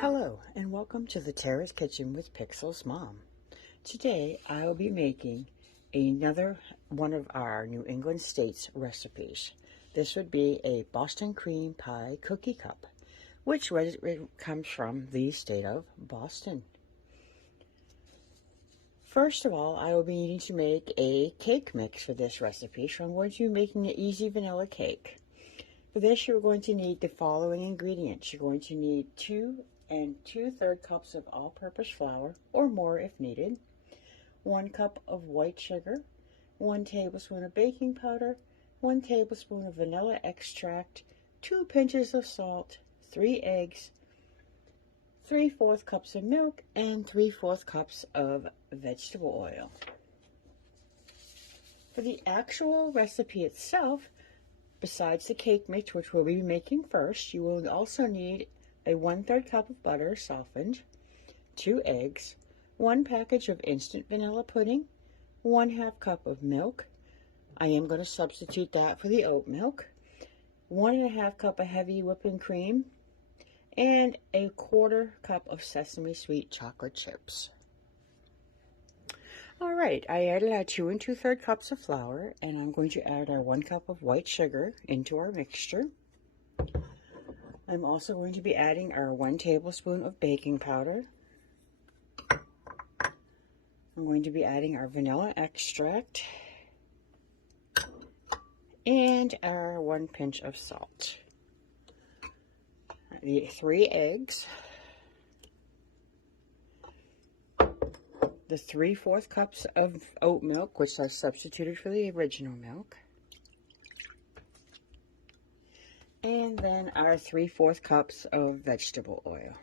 Hello and welcome to the Terra's Kitchen with Pixel's Mom. Today I will be making another one of our New England States recipes. This would be a Boston cream pie cookie cup, which comes from the state of Boston. First of all, I will be needing to make a cake mix for this recipe, so I'm going to be making an easy vanilla cake. For this, you're going to need the following ingredients. You're going to need 2 2/3 cups of all-purpose flour, or more if needed, 1 cup of white sugar, 1 tablespoon of baking powder, 1 tablespoon of vanilla extract, 2 pinches of salt, 3 eggs, 3/4 cups of milk, and 3/4 cups of vegetable oil. For the actual recipe itself, besides the cake mix, which we'll be making first, you will also need a 1/3 cup of butter softened, 2 eggs, 1 package of instant vanilla pudding, 1/2 cup of milk. I am going to substitute that for the oat milk, 1.5 cup of heavy whipping cream, and a 1/4 cup of sesame sweet chocolate chips. All right, I added our 2 2/3 cups of flour, and I'm going to add our 1 cup of white sugar into our mixture. I'm also going to be adding our 1 tablespoon of baking powder. I'm going to be adding our vanilla extract and our 1 pinch of salt. The 3 eggs, the 3/4 cups of oat milk, which I substituted for the original milk, and then our 3/4 cups of vegetable oil.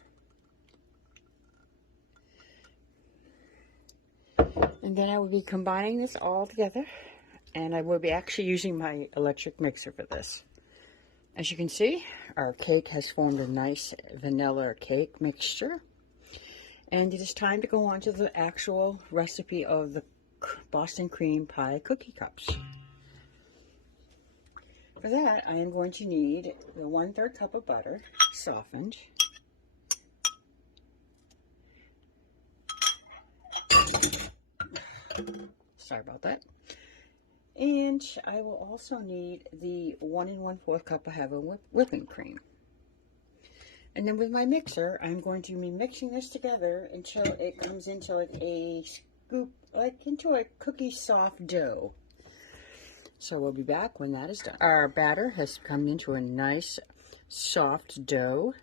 And then I will be combining this all together, and I will be actually using my electric mixer for this. As you can see, our cake has formed a nice vanilla cake mixture, and it is time to go on to the actual recipe of the Boston cream pie cookie cups. For that, I am going to need the 1/3 cup of butter softened, sorry about that, and I will also need the 1 1/4 cup of heavy whipping cream. And then with my mixer, I'm going to be mixing this together until it comes into like a scoop, like into a cookie soft dough. So we'll be back when that is done. Our batter has come into a nice soft dough,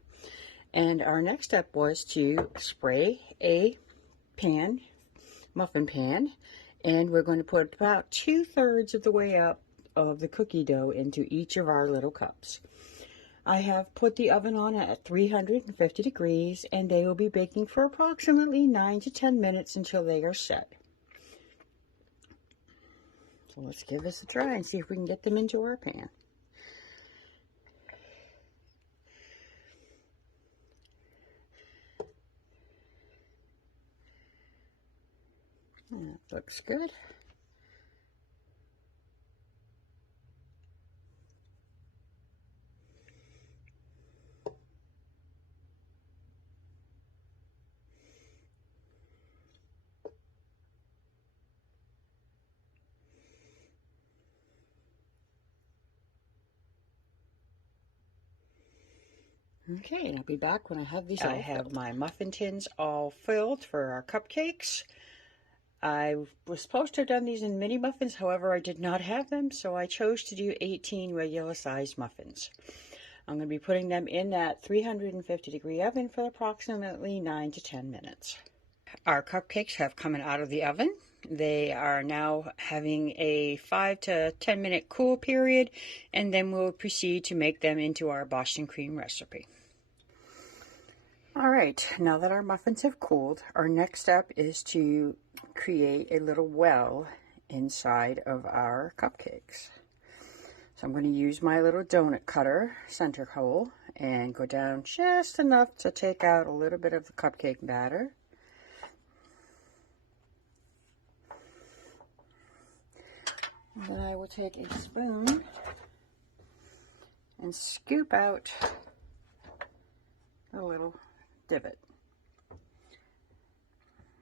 and our next step was to spray a pan, muffin pan, and we're going to put about 2/3 of the way up of the cookie dough into each of our little cups. I have put the oven on at 350 degrees, and they will be baking for approximately 9 to 10 minutes until they are set. So let's give this a try and see if we can get them into our pan. That looks good. Okay, and I'll be back when I have these all filled. I have my muffin tins all filled for our cupcakes. I was supposed to have done these in mini muffins, however I did not have them, so I chose to do 18 regular sized muffins. I'm going to be putting them in that 350 degree oven for approximately 9 to 10 minutes. Our cupcakes have come out of the oven. They are now having a 5 to 10 minute cool period, and then we'll proceed to make them into our Boston cream recipe. All right, now that our muffins have cooled, our next step is to create a little well inside of our cupcakes. So I'm going to use my little donut cutter center hole and go down just enough to take out a little bit of the cupcake batter. And then I will take a spoon and scoop out a little divot.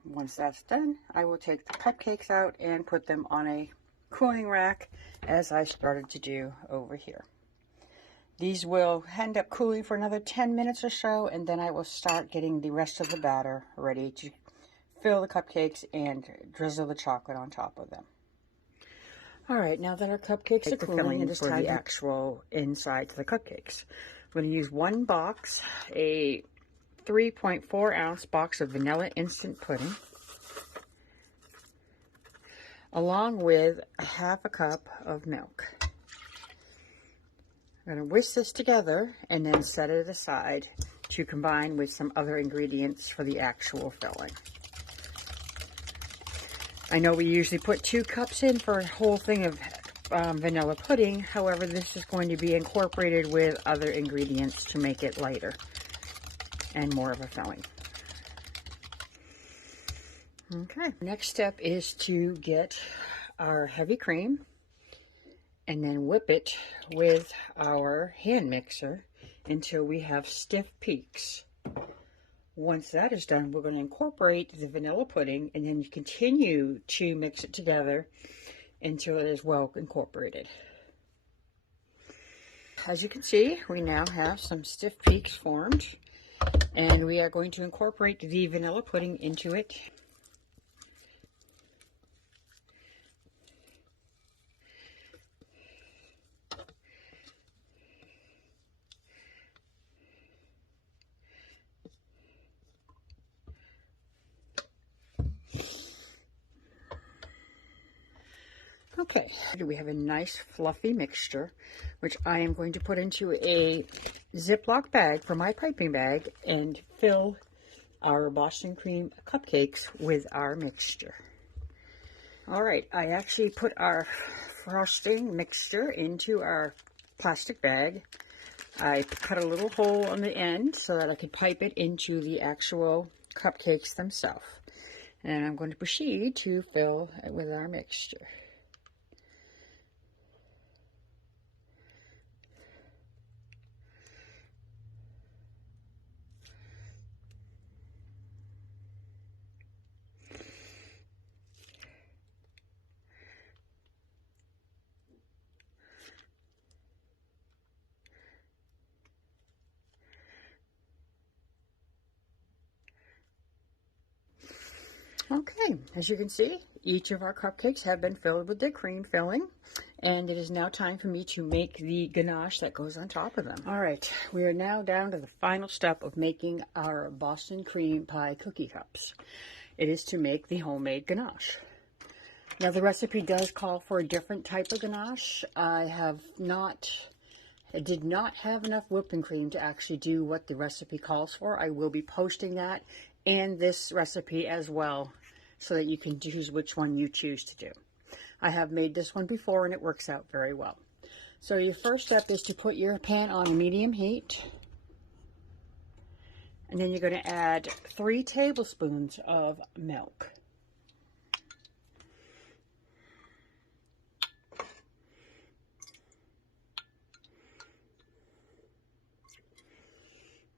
Once that's done, I will take the cupcakes out and put them on a cooling rack, as I started to do over here. These will end up cooling for another 10 minutes or so, and then I will start getting the rest of the batter ready to fill the cupcakes and drizzle the chocolate on top of them. All right, now that our cupcakes are cooling, it is time for the actual inside to the cupcakes. I'm going to use one box, a 3.4 ounce box of vanilla instant pudding, along with a half a cup of milk. I'm going to whisk this together and then set it aside to combine with some other ingredients for the actual filling. I know we usually put 2 cups in for a whole thing of vanilla pudding. However, this is going to be incorporated with other ingredients to make it lighter and more of a filling. Okay, next step is to get our heavy cream and then whip it with our hand mixer until we have stiff peaks. Once that is done, we're going to incorporate the vanilla pudding and then continue to mix it together until it is well incorporated. As you can see, we now have some stiff peaks formed, and we are going to incorporate the vanilla pudding into it. Okay, we have a nice fluffy mixture, which I am going to put into a Ziploc bag for my piping bag and fill our Boston cream cupcakes with our mixture. All right, I actually put our frosting mixture into our plastic bag. I cut a little hole on the end so that I could pipe it into the actual cupcakes themselves. And I'm going to proceed to fill it with our mixture. Okay, as you can see, each of our cupcakes have been filled with the cream filling, and it is now time for me to make the ganache that goes on top of them. All right, we are now down to the final step of making our Boston cream pie cookie cups. It is to make the homemade ganache. Now, the recipe does call for a different type of ganache. I did not have enough whipping cream to actually do what the recipe calls for. I will be posting that and this recipe as well, so that you can choose which one you choose to do. I have made this one before and it works out very well. So your first step is to put your pan on medium heat, and then you're going to add 3 tablespoons of milk.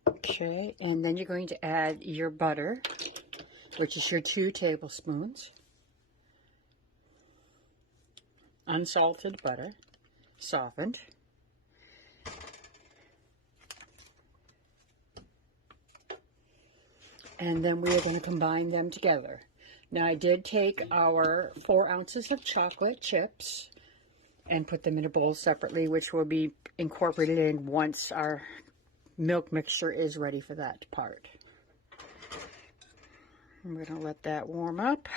Okay, and then you're going to add your butter, which is your 2 tablespoons, unsalted butter, softened. And then we are going to combine them together. Now, I did take our 4 ounces of chocolate chips and put them in a bowl separately, which will be incorporated in once our milk mixture is ready for that part. I'm going to let that warm up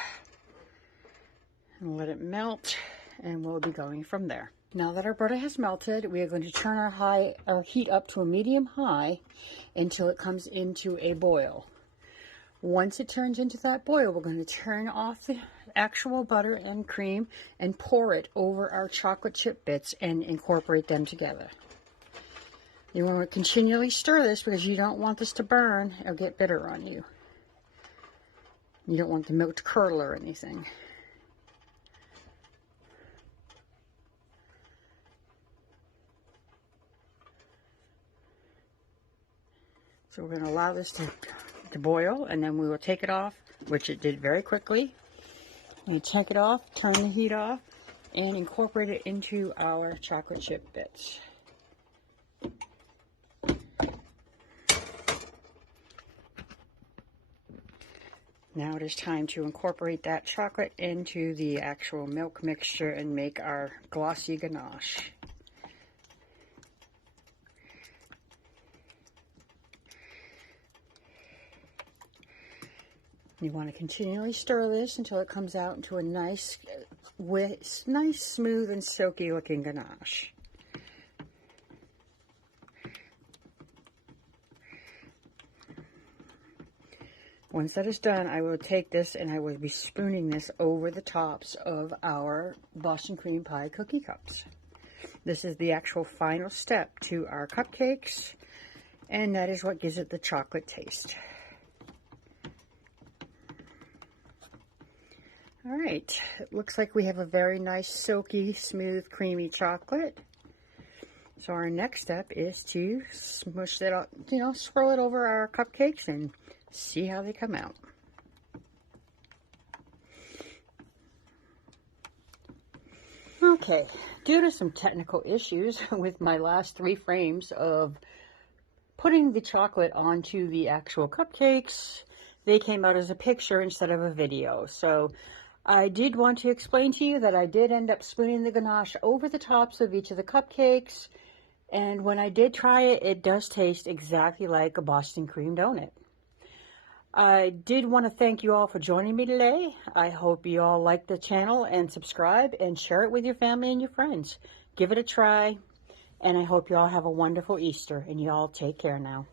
and let it melt, and we'll be going from there. Now that our butter has melted, we are going to turn our heat up to a medium high until it comes into a boil. Once it turns into that boil, we're going to turn off the actual butter and cream and pour it over our chocolate chip bits and incorporate them together. You want to continually stir this because you don't want this to burn or get bitter on you. You don't want the milk to curdle or anything. So we're going to allow this to boil, and then we will take it off, which it did very quickly. You take it off, turn the heat off, and incorporate it into our chocolate chip bits. Now it is time to incorporate that chocolate into the actual milk mixture and make our glossy ganache. You want to continually stir this until it comes out into a nice, smooth and silky looking ganache. Once that is done, I will take this and I will be spooning this over the tops of our Boston cream pie cookie cups. This is the actual final step to our cupcakes, and that is what gives it the chocolate taste. All right, it looks like we have a very nice, silky, smooth, creamy chocolate. So our next step is to smush it out, swirl it over our cupcakes and see how they come out. Okay, due to some technical issues with my last 3 frames of putting the chocolate onto the actual cupcakes, they came out as a picture instead of a video. So I did want to explain to you that I did end up spooning the ganache over the tops of each of the cupcakes, and when I did try it, it does taste exactly like a Boston cream donut. I did want to thank you all for joining me today. I hope you all like the channel and subscribe and share it with your family and your friends. Give it a try, and I hope you all have a wonderful Easter, and you all take care now.